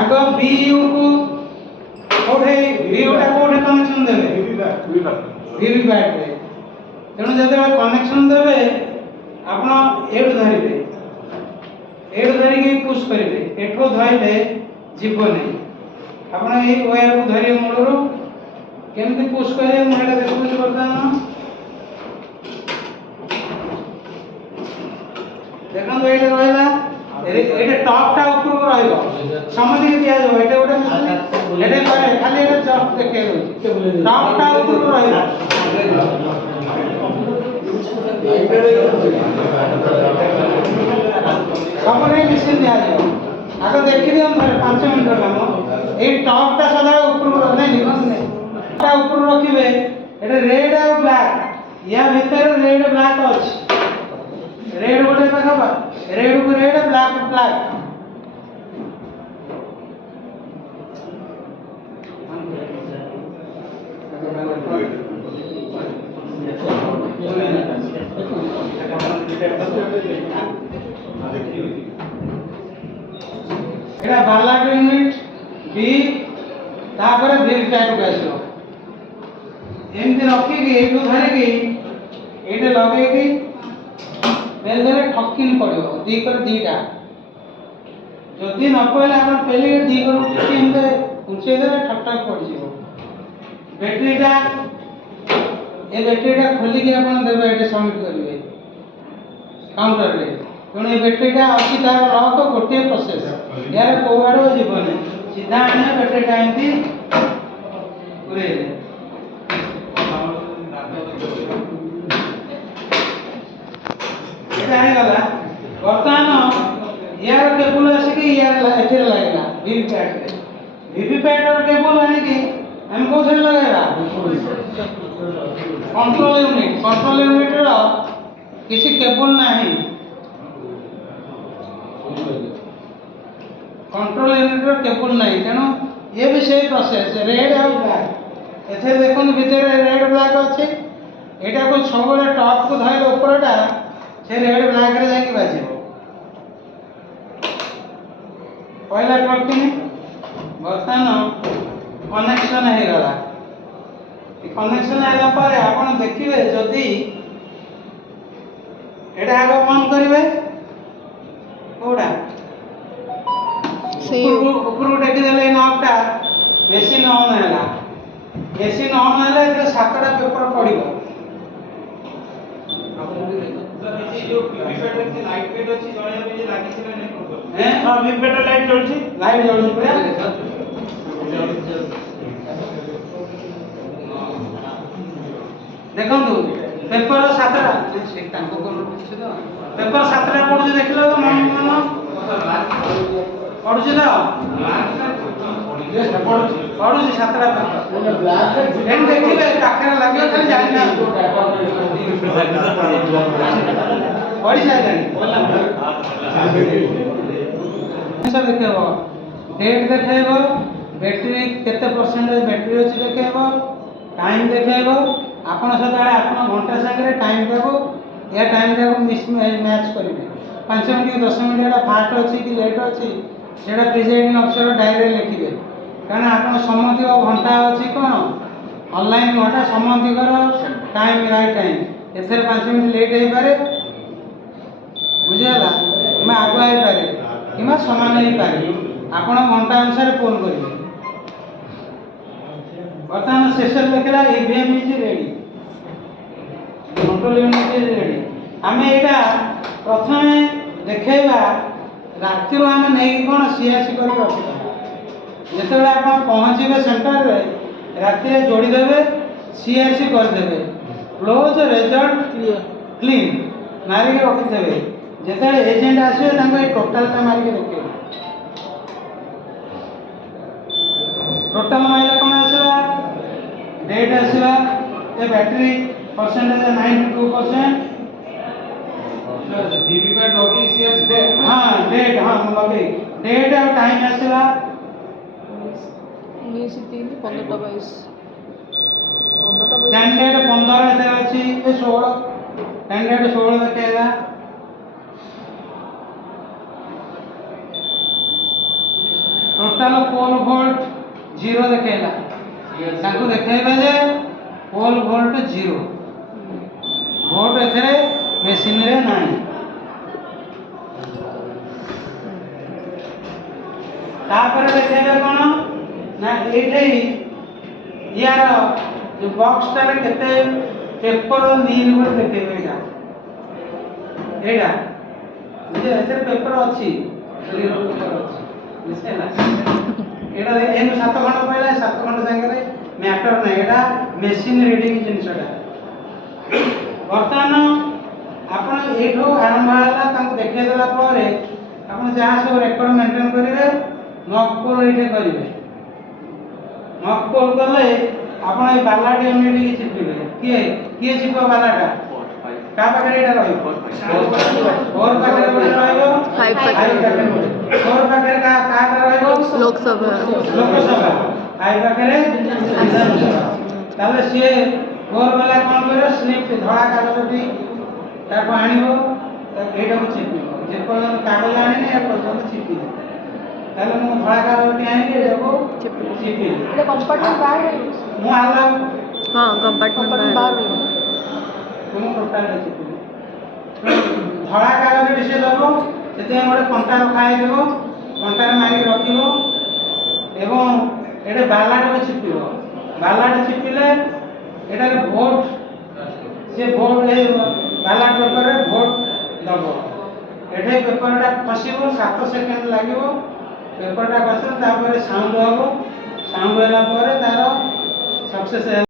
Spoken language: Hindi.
आग बीयू को कोठे बीयू टा कोठे कनेक्शन देबे वीवीपैट रे तेणु जते कनेक्शन देबे आपण एडु धरिबे एडु धरि के पुश करिवे एठो धइले जीव नै आपण ए वायर को धरि मूलरो केमति पुश करे म एटा देखुछ वर्तमान देखन तो एटा रहला एटा टॉप टा ऊपर को रहइबो समझि के दिया जाबो एटा गोटे एटा करे खाली एटा जस्ट देखे दो टॉप टा ऊपर को रहइबो सबरे मशीन दिया जाबो आगे देखि दियम 5 मिनिट काम ए टॉप टा सदा ऊपर को नै निबंध नै टा ऊपर रखिबे एटा रेड और ब्लैक या भीतर रेड ब्लैक अछि रेड गोटे पाखबा रेड को रेड ब्लैक को ब्लैक एटा बाला यूनिट बी तापर बिल टाइप आसो एमती रखी के एटू धरे के एटे लगे के बेलदे ठकिन पड़ो दी कर दीटा जदि न पड़े आपण पहले दी कर उठी एमते ऊंचे दे ठक ठक पड़ जिवो बैटरीटा ए बैटरीटा खोली के आपण देबे एटे सबमिट करिवे काउंटर रे कोन ए बैटरीटा अछि तार लॉक गोटे प्रोसेस यार कोवाडो जीवन सीधा आने बैटरीटा एमती पुरे जाने गला वर्तमान यार केबल आसे कि यार एथे लागला वीवीपैट और केबल आने के हम कोथे लगाएगा कंट्रोल यूनिट रो किसी केबल नहीं कंट्रोल यूनिट रो केबल नहीं तेनो ये भी सेम प्रोसेस रेड और ब्लैक एथे देखोन भीतर रेड ब्लैक अछि एटा को सबले टॉप को धइल ऊपरटा से रेड ब्लैक रे जाके बाजिबो पहला ट्रकिंग बर्तमान कनेक्शन हे गला कनेक्शन आला पर आपण देखिबे जदी एटा आगो ऑन करिवे कोडा से ऊपर टेकी देले नॉबटा मशीन ऑन हैला मशीन ऑन हैला एते सातटा पेपर पडिबो जो वीवीपैट के लाइट पेट अछि जळिया पे लागि छिला नै हैं हां वीवीपैट लाइट जळछि पुरा देखंतु पेपर सातटा से कांको कोन छै तो पेपर सातटा पढु देखलो तो मन पढु तो पढु सातटा पेपर एन देखिबे पाखरे लागियो खाली जानि ना पढ़ी जाए सर देखेबो डेट देखेबो बैटरी केते परसेंटेज बैटरी अछि देखेबो टाइम देखेबो आपण सदाळे आपण घंटा संगे टाइम देबो या टाइम देबो मिस मैच करिवे 5 मिनिट 10 मिनिट एटा फास्ट अछि कि लेट अछि सेटा प्रिजाइडिंग अफसर डायरी लिखिबे कारण आपण सम्मति घंटा अछि कोन ऑनलाइन घंटा सम्मति करो टाइम राइट टाइम एथरे 5 मिनिट लेट हे पारे बुझिला मैं आगो आइ पारे किमा समान हे पारे आपण घंटा अनुसार फोन करिवे वर्तमान सेशन देखला EVM is ready control unit is ready हमें एटा प्रथमे देखेबा राति रो हमें नै कोन सीएससी करी रखिबा जेतेबेला आपण पहुंचीबे सेंटर रे राति रे जोड़ी देबे सीएससी कर देबे क्लोज रिजल्ट क्लीन मारी के रखि देबे जेतेबेला एजेंट आसीबे तांको टोटल ता मारी के रखिबे टोटल माइला कोन आसीबा डेट आसीबा ए बैटरी परसेंटेज 92% वीवीपैट लॉगी सीएस डेट हां डेट हां लॉगी डेट और टाइम आसीबा 19:03 15:22 कैंडिडेट 15 से अछि ए 16 कैंडिडेट 16 देखेगा टोटल पोल वोल्ट 0 देखेला ताको देखेबे जे पोल वोल्ट 0 वोल्ट एथरे मेशिन रे नाही तापर देखेबे कोन ना एठे यार जो बॉक्स टारे केते पेपर नील पर देखेबे एटा जे एथरे पेपर अछि क्लियर पेपर अछि बुझेला एटा एनु 7 खंड पहला 7 खंड संगे मैटर नै एटा मशीन रीडिंग जिनिसटा वर्तमान आपण एठो आरंभ होला तांको देखै देला परे आपण जहा सब रेकॉर्ड मेंटेन करिवे नॉकपोल एठे करिवे नॉकपोल करले आपण ए बालाटी एमडी के चिपिबे किए चिपो बालाटा का पाखरे एटा रहइबो 4 पाखरे रहइबो 5 पाखरे 4 पाखरे का रहइबो लोकसभा 5 पाखरे विधानसभा ताले से 4 वाला कोन करियो स्लिप धळा कागजटी ताको आनिबो एटा को चिपिबो जे पର୍ଯ୍यন্ত कागज आनिने ए पର୍ଯ୍यন্ত चिपिबो ताले मु धळा कागजटी आनिके एटा को चिपिबो એટલે કમ્પાર્ટમેન્ટ બહાર રહ્યું मु आला હા કમ્પાર્ટમેન્ટ બહાર રહ્યું तुम टोटल चिपिबो धळा कागजटी से दबो सेते गोटे कंटा रखा हेबो कंटा मारी रखिबो एवं एटे बालाट को चिपिबो बालाट चिपिले एटा वोट से वोट ए बालाट पेपर रे वोट दबो एठे पेपरटा फसिबो 7 सेकेंड लागिबो पेपरटा फसिबो तापर साउंड हबो साउंड होला परे तार सक्सेस